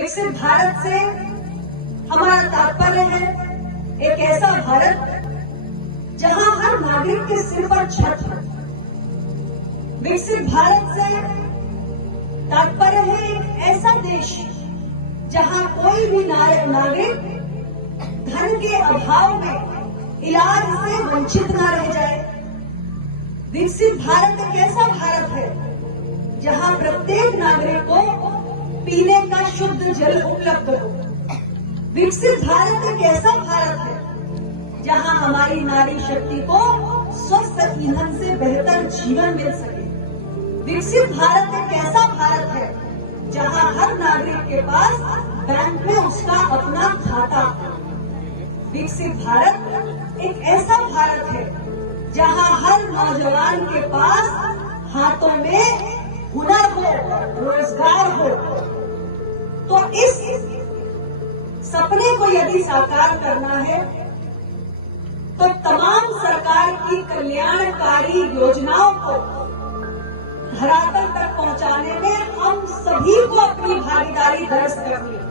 विकसित भारत से हमारा तात्पर्य है एक ऐसा भारत जहां हर नागरिक के सिर पर छत हो। विकसित भारत से तात्पर्य है एक ऐसा देश जहां कोई भी नागरिक धन के अभाव में इलाज से वंचित न रह जाए। विकसित भारत एक ऐसा भारत है जहां प्रत्येक नागरिक को पीने का शुद्ध जल उपलब्ध हो। विकसित भारत एक ऐसा भारत है जहां हमारी नारी शक्ति को स्वस्थ ईंधन से बेहतर जीवन मिल सके। विकसित भारत एक ऐसा भारत है जहां हर नागरिक के पास बैंक में उसका अपना खाता हो। विकसित भारत एक ऐसा भारत है जहां हर नौजवान के पास हाथों में हुनर हो, रोजगार हो। तो इस सपने को यदि साकार करना है तो तमाम सरकार की कल्याणकारी योजनाओं को धरातल तक पहुंचाने में हम सभी को अपनी भागीदारी दर्ज करनी है।